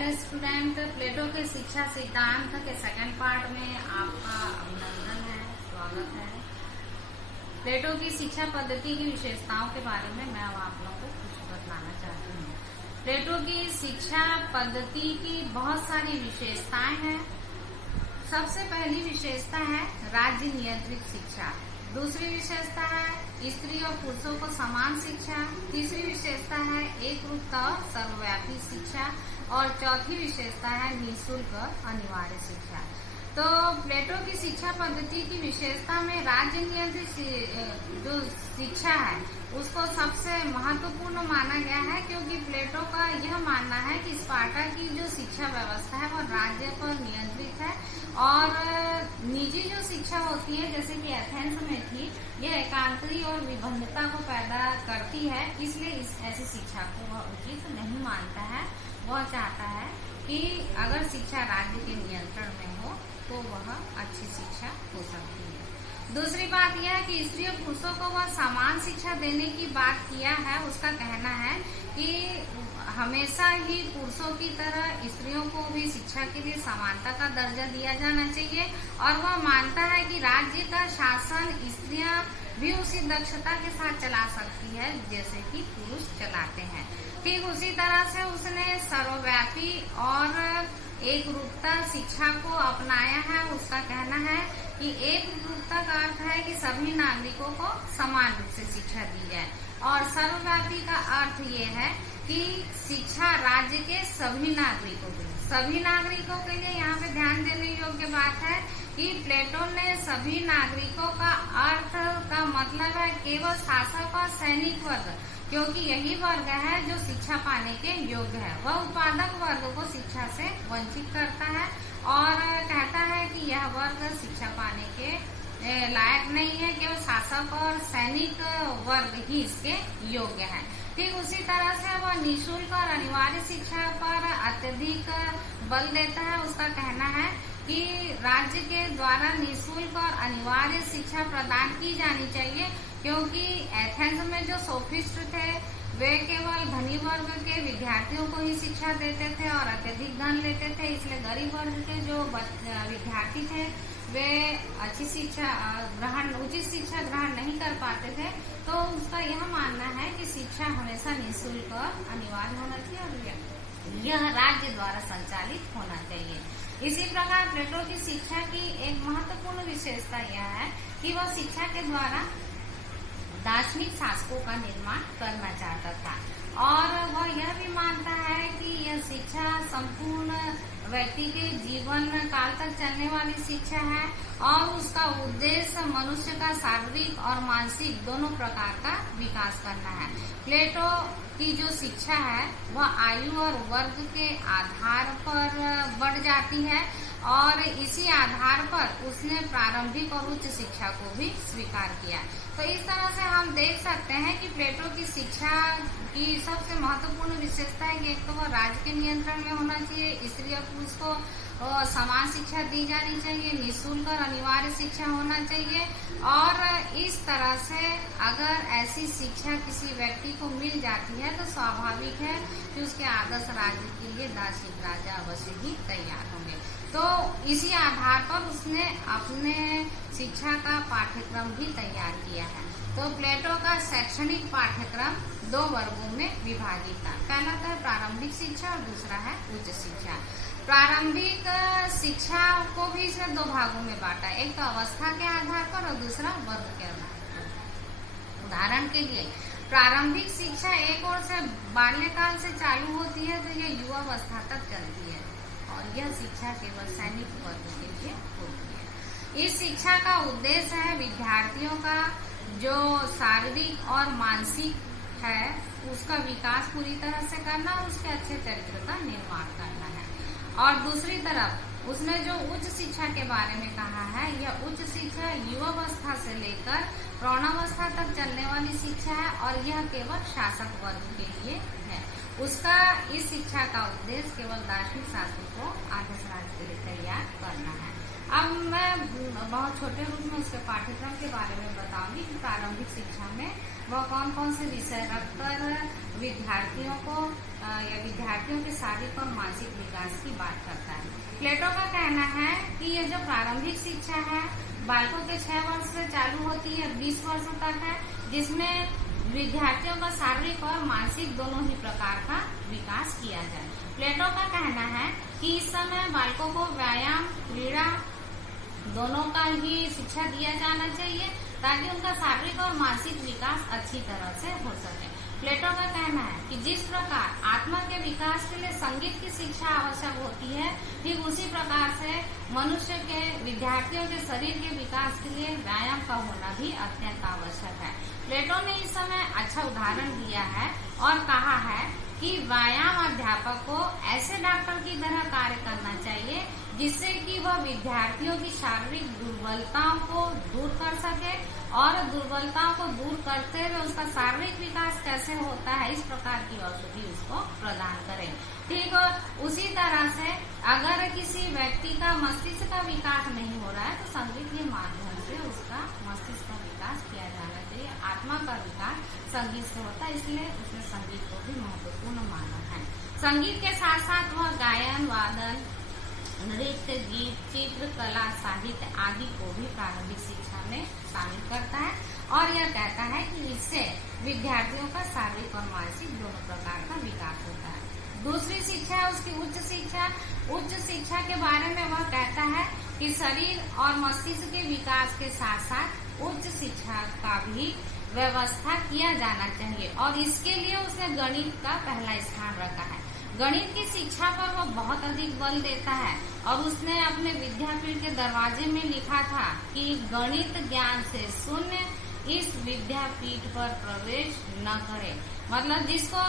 Hello student, प्लेटो के शिक्षा सिद्धांत के सेकंड पार्ट में आपका अभिनंदन है, स्वागत है। प्लेटो की शिक्षा पद्धति की विशेषताओं के बारे में मैं अब आप लोगों को कुछ बताना चाहती हूँ। प्लेटो की शिक्षा पद्धति की बहुत सारी विशेषताएं हैं। सबसे पहली विशेषता है राज्य नियंत्रित शिक्षा। दूसरी विशेषता है स्त्री और पुरुषों को समान शिक्षा। तीसरी विशेषता है एक रूपता और सर्वव्यापी शिक्षा। और चौथी विशेषता है निःशुल्क अनिवार्य शिक्षा। तो प्लेटो की शिक्षा पद्धति की विशेषता में राज्य नियंत्रित जो शिक्षा है उसको सबसे महत्वपूर्ण माना गया है, क्योंकि प्लेटो का यह मानना है कि स्पार्टा की जो शिक्षा व्यवस्था है वो राज्य पर नियंत्रित है और निजी जो शिक्षा होती है जैसे कि एथेंस में थी, यह एकांतरी और विभिन्नता को पैदा करती है। इसलिए ऐसी शिक्षा को वह उचित नहीं मानता है। वह चाहता है कि अगर शिक्षा राज्य के नियंत्रण में हो तो वह अच्छी शिक्षा हो सकती है। दूसरी बात यह है कि स्त्री और पुरुषों को वह समान शिक्षा देने की बात किया है। उसका कहना है कि हमेशा ही पुरुषों की तरह स्त्रियों को भी शिक्षा के लिए समानता का दर्जा दिया जाना चाहिए और वह मानता है कि राज्य का शासन स्त्रियां भी उसी दक्षता के साथ चला सकती है जैसे कि पुरुष चलाते हैं। ठीक उसी तरह से उसने सर्वव्यापी और एक रूपता शिक्षा को अपनाया है। उसका कहना है कि एक रूपता का अर्थ है कि सभी नागरिकों को समान रूप से शिक्षा दी जाए और सर्वव्यापी का अर्थ ये है कि शिक्षा राज्य के सभी नागरिकों के लिए। सभी नागरिकों के लिए यहाँ पे ध्यान देने योग्य बात है कि प्लेटो ने सभी नागरिकों का अर्थ का मतलब है केवल शासक और सैनिक वर्ग, क्योंकि यही वर्ग है जो शिक्षा पाने के योग्य है। वह उत्पादक वर्ग को शिक्षा से वंचित करता है और कहता है कि यह वर्ग शिक्षा पाने के लायक नहीं है, केवल शासक और सैनिक वर्ग ही इसके योग्य है। ठीक उसी तरह से वह निःशुल्क और अनिवार्य शिक्षा पर अत्यधिक बल देता है। उसका कहना है कि राज्य के द्वारा निःशुल्क और अनिवार्य शिक्षा प्रदान की जानी चाहिए, क्योंकि एथेंस में जो सोफिस्ट थे वे केवल धनी वर्ग के विद्यार्थियों को ही शिक्षा देते थे और अत्यधिक धन लेते थे। इसलिए गरीब वर्ग के जो विद्यार्थी थे वे अच्छी शिक्षा उचित शिक्षा ग्रहण नहीं कर पाते थे। तो उसका यह मानना है कि शिक्षा हमेशा निःशुल्क और अनिवार्य होना चाहिए और यह राज्य द्वारा संचालित होना चाहिए। इसी प्रकार प्लेटो की शिक्षा की एक महत्वपूर्ण विशेषता यह है कि वह शिक्षा के द्वारा दार्शनिक शासकों का निर्माण करना चाहता था और वह यह भी मानता है कि यह शिक्षा संपूर्ण व्यक्ति के जीवन काल तक चलने वाली शिक्षा है और उसका उद्देश्य मनुष्य का शारीरिक और मानसिक दोनों प्रकार का विकास करना है। प्लेटो की जो शिक्षा है वह आयु और वर्ग के आधार पर बढ़ जाती है और इसी आधार पर उसने प्रारंभिक और उच्च शिक्षा को भी स्वीकार किया। तो इस तरह से हम देख सकते हैं कि प्लेटो की शिक्षा की सबसे महत्वपूर्ण विशेषता है कि एक तो वह राज्य के नियंत्रण में होना चाहिए, स्त्री और पुरुष को समान शिक्षा दी जानी चाहिए, निःशुल्क और अनिवार्य शिक्षा होना चाहिए और इस तरह से अगर ऐसी शिक्षा किसी व्यक्ति को मिल जाती है तो स्वाभाविक है कि उसके आदर्श राज्य के लिए दार्शनिक राजा अवश्य ही तैयार होंगे। तो इसी आधार पर उसने अपने शिक्षा का पाठ्यक्रम भी तैयार किया है। तो प्लेटो का शैक्षणिक पाठ्यक्रम दो वर्गों में विभाजित था। पहला था प्रारंभिक शिक्षा और दूसरा है उच्च शिक्षा। प्रारंभिक शिक्षा को भी इसने दो भागों में बांटा, एक तो अवस्था के आधार पर और दूसरा वर्ग के आधार पर। उदाहरण के लिए प्रारंभिक शिक्षा एक ओर से बाल्यकाल से चालू होती है तो यह युवावस्था तक चलती है और यह शिक्षा केवल सैनिक वर्ग के लिए होती है। इस शिक्षा का उद्देश्य है विद्यार्थियों का जो शारीरिक और मानसिक है उसका विकास पूरी तरह से करना और उसके अच्छे चरित्र का निर्माण करना है। और दूसरी तरफ उसने जो उच्च शिक्षा के बारे में कहा है, यह उच्च शिक्षा युवावस्था से लेकर प्रौढ़ावस्था तक चलने वाली शिक्षा है और यह केवल शासक वर्ग के लिए है। उसका इस शिक्षा का उद्देश्य केवल दार्शनिक शासकों को आदर्श राज्य के लिए तैयार करना है। अब मैं बहुत छोटे रूप में उसके पाठ्यक्रम के बारे में बताऊंगी कि प्रारंभिक शिक्षा में वह कौन कौन से विषय रखकर विद्यार्थियों को या विद्यार्थी विद्यार्थियों के शारीरिक और मानसिक विकास की बात करता है। प्लेटो का कहना है कि ये जो प्रारंभिक शिक्षा है बालकों के 6 वर्ष से चालू होती है 20 वर्षों तक है, जिसमें विद्यार्थियों का शारीरिक और मानसिक दोनों ही प्रकार का विकास किया जाए। प्लेटो का कहना है कि इस समय बालकों को व्यायाम, क्रीड़ा दोनों का ही शिक्षा दिया जाना चाहिए ताकि उनका शारीरिक और मानसिक विकास अच्छी तरह से हो सके। प्लेटो का कहना है कि जिस प्रकार आत्मा के विकास के लिए संगीत की शिक्षा आवश्यक होती है, ठीक उसी प्रकार से मनुष्य के विद्यार्थियों के शरीर के विकास के लिए व्यायाम का होना भी अत्यंत आवश्यक है। प्लेटो ने इस समय अच्छा उदाहरण दिया है और कहा है कि व्यायाम अध्यापक को ऐसे डॉक्टर की तरह कार्य करना चाहिए जिससे कि वह विद्यार्थियों की शारीरिक दुर्बलताओं को दूर कर सके और दुर्बलताओं को दूर करते हुए उसका शारीरिक विकास कैसे होता है इस प्रकार की औषधि उसको प्रदान करें। ठीक उसी तरह से अगर किसी व्यक्ति का मस्तिष्क का विकास नहीं हो रहा है तो संगीत के माध्यम से उसका मस्तिष्क का विकास किया जाना चाहिए। आत्मा का विकास संगीत से होता है, इसलिए उसने संगीत को भी महत्वपूर्ण माना है। संगीत के साथ साथ वह गायन, वादन, नृत्य, गीत, चित्र, कला, साहित्य आदि को भी प्रारंभिक शिक्षा में शामिल करता है और यह कहता है कि इससे विद्यार्थियों का शारीरिक और मानसिक दोनों प्रकार का विकास होता है। दूसरी शिक्षा है उसकी उच्च शिक्षा। उच्च शिक्षा के बारे में वह कहता है कि शरीर और मस्तिष्क के विकास के साथ साथ उच्च शिक्षा का भी व्यवस्था किया जाना चाहिए और इसके लिए उसने गणित का पहला स्थान रखा है। गणित की शिक्षा पर वह बहुत अधिक बल देता है और उसने अपने विद्यापीठ के दरवाजे में लिखा था कि गणित ज्ञान से शून्य इस विद्यापीठ पर प्रवेश न करे। मतलब जिसको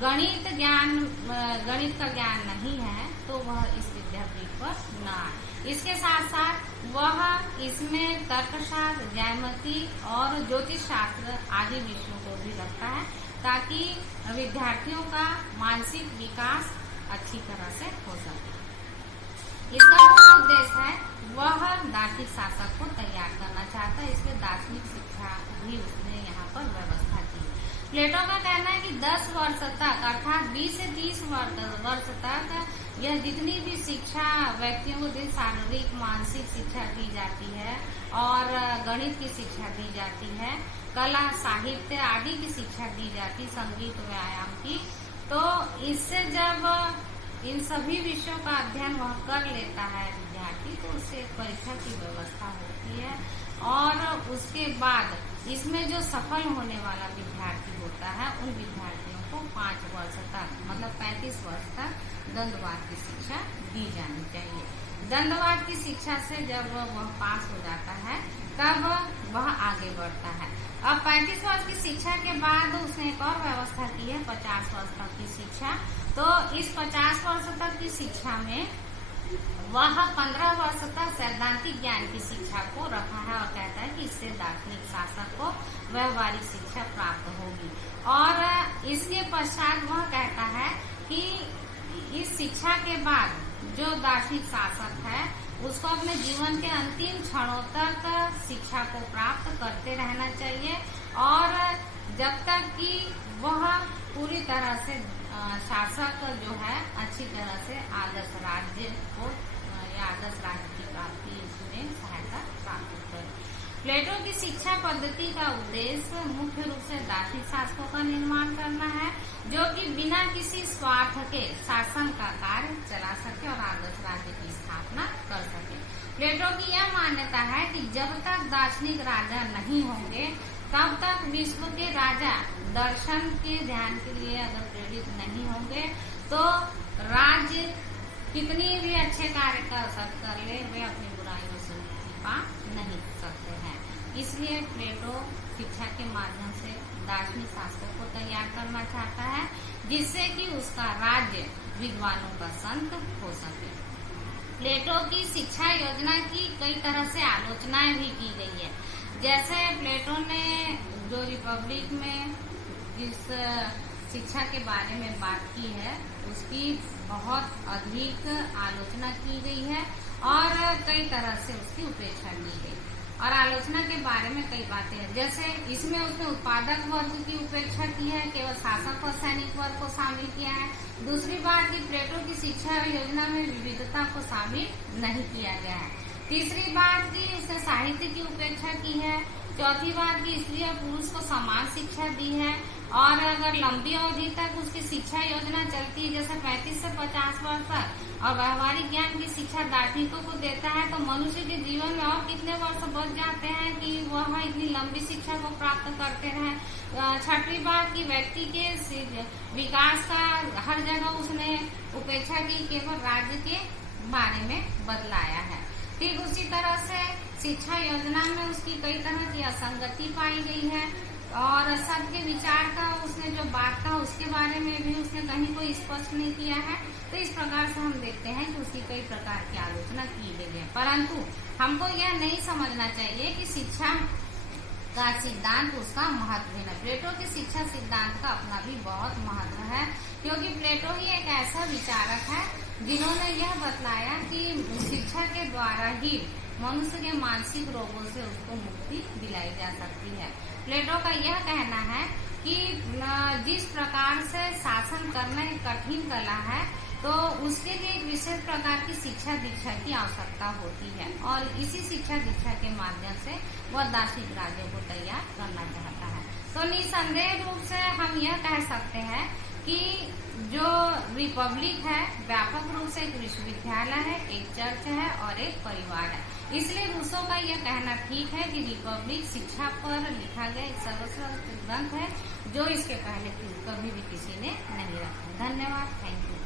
गणित का ज्ञान नहीं है तो वह इस विद्यापीठ पर न आए। इसके साथ साथ वह इसमें तर्कशास्त्र, ज्यामिति और ज्योतिष शास्त्र आदि विषयों को भी रखता है ताकि विद्यार्थियों का मानसिक विकास अच्छी तरह से हो सके। इसका मुख्य उद्देश्य है वह दार्शनिक शासक को तैयार करना चाहता है, इसलिए दार्शनिक शिक्षा भी उसने यहाँ पर व्यवस्था की। प्लेटो का कहना है कि 10 वर्ष तक अर्थात 20 से 30 वर्ष तक यह जितनी भी शिक्षा व्यक्तियों को शारीरिक मानसिक शिक्षा दी जाती है और गणित की शिक्षा दी जाती है, कला, साहित्य आदि की शिक्षा दी जाती, संगीत, व्यायाम की, तो इससे जब इन सभी विषयों का अध्ययन वह कर लेता है विद्यार्थी तो उससे परीक्षा की व्यवस्था होती है और उसके बाद इसमें जो सफल होने वाला विद्यार्थी होता है उन विद्यार्थियों को 5 वर्ष तक मतलब 35 वर्ष तक द्वंद्ववाद की शिक्षा दी जानी चाहिए। द्वंद्ववाद की शिक्षा से जब वह पास हो जाता है तब वह आगे बढ़ता है। अब 35 वर्ष की शिक्षा के बाद उसने एक और व्यवस्था की है 50 वर्ष तक की शिक्षा। तो इस 50 वर्ष तक की शिक्षा में वह 15 वर्ष तक सैद्धांतिक ज्ञान की शिक्षा को रखा है और कहता है कि इससे दार्शनिक शासक को व्यवहारिक शिक्षा प्राप्त होगी। और इसके पश्चात वह कहता है कि इस शिक्षा के बाद जो दार्शनिक शासक है उसको अपने जीवन के अंतिम क्षणों तक शिक्षा को प्राप्त करते रहना चाहिए और जब तक कि वह पूरी तरह से शासक जो है अच्छी तरह से आदर्श राज्य को या आदर्श राज्य की प्राप्ति इसमें सहायता प्राप्त करे। प्लेटो की शिक्षा पद्धति का उद्देश्य मुख्य रूप से दार्शनिक शासकों का निर्माण करना है जो कि बिना किसी स्वार्थ के शासन का कार्य चला सके और आदर्श राज्य की स्थापना कर सके। प्लेटो की यह मान्यता है कि जब तक दार्शनिक राजा नहीं होंगे तब तक विश्व के राजा दर्शन के ध्यान के लिए अगर प्रेरित नहीं होंगे तो राज्य कितनी भी अच्छे कार्य कर ले वे अपनी बुराइयों से मुक्ति पा नहीं सकते हैं। इसलिए प्लेटो शिक्षा के माध्यम से दार्शनिक शासकों को तैयार करना चाहता है जिससे कि उसका राज्य विद्वानों का संत हो सके। प्लेटो की शिक्षा योजना की कई तरह से आलोचनाएं भी की गई है। जैसे प्लेटो ने जो रिपब्लिक में जिस शिक्षा के बारे में बात की है उसकी बहुत अधिक आलोचना की गई है और कई तरह से उसकी उपेक्षा की गई। और आलोचना के बारे में कई बातें हैं। जैसे इसमें उसने उत्पादक वर्ग की उपेक्षा की है, केवल शासक और सैनिक वर्ग को शामिल किया है। दूसरी बात कि प्लेटो की शिक्षा योजना में विविधता को शामिल नहीं किया गया है। तीसरी बात कि उसने साहित्य की उपेक्षा की है। चौथी बात कि स्त्री और पुरुष को समान शिक्षा दी है, और अगर लंबी अवधि तक उसकी शिक्षा योजना चलती है, जैसे 35 से 50 वर्ष तक, और व्यवहारिक ज्ञान की शिक्षा दार्शनिकों को देता है, तो मनुष्य के जीवन में और कितने वर्ष बच जाते हैं कि वह इतनी लंबी शिक्षा को प्राप्त करते रहे। छठवीं बात कि व्यक्ति के विकास का हर जगह उसने उपेक्षा की, केवल राज्य के बारे में बदलाया है। ठीक उसी तरह से शिक्षा योजना में उसकी कई तरह की असंगति पाई गई है, और सबके विचार का उसने जो बात कहा उसके बारे में भी उसने कहीं कोई स्पष्ट नहीं किया है। तो इस प्रकार से हम देखते हैं कि उसकी कई प्रकार की आलोचना की गई है। परंतु हमको यह नहीं समझना चाहिए कि शिक्षा का सिद्धांत उसका महत्वहीन है। प्लेटो के शिक्षा सिद्धांत का अपना भी बहुत महत्व है, क्योंकि प्लेटो ही एक ऐसा विचारक है जिन्होंने यह बतलाया कि शिक्षा के द्वारा ही मनुष्य के मानसिक रोगों से उसको मुक्ति दिलाई जा सकती है। प्लेटो का यह कहना है कि जिस प्रकार से शासन करना एक कठिन कला है, तो उसके लिए एक विशेष प्रकार की शिक्षा दीक्षा की आवश्यकता होती है, और इसी शिक्षा दीक्षा के माध्यम से वह दार्शनिक राज्यों को तैयार करना चाहता है। तो निसंदेह रूप से हम यह कह सकते हैं कि जो रिपब्लिक है व्यापक रूप से एक विश्वविद्यालय है, एक चर्च है और एक परिवार है। इसलिए रूसो का यह कहना ठीक है कि रिपब्लिक शिक्षा पर लिखा गया एक सर्वश्रेष्ठ ग्रंथ है, जो इसके पहले कभी भी किसी ने नहीं रखा। धन्यवाद, थैंक यू।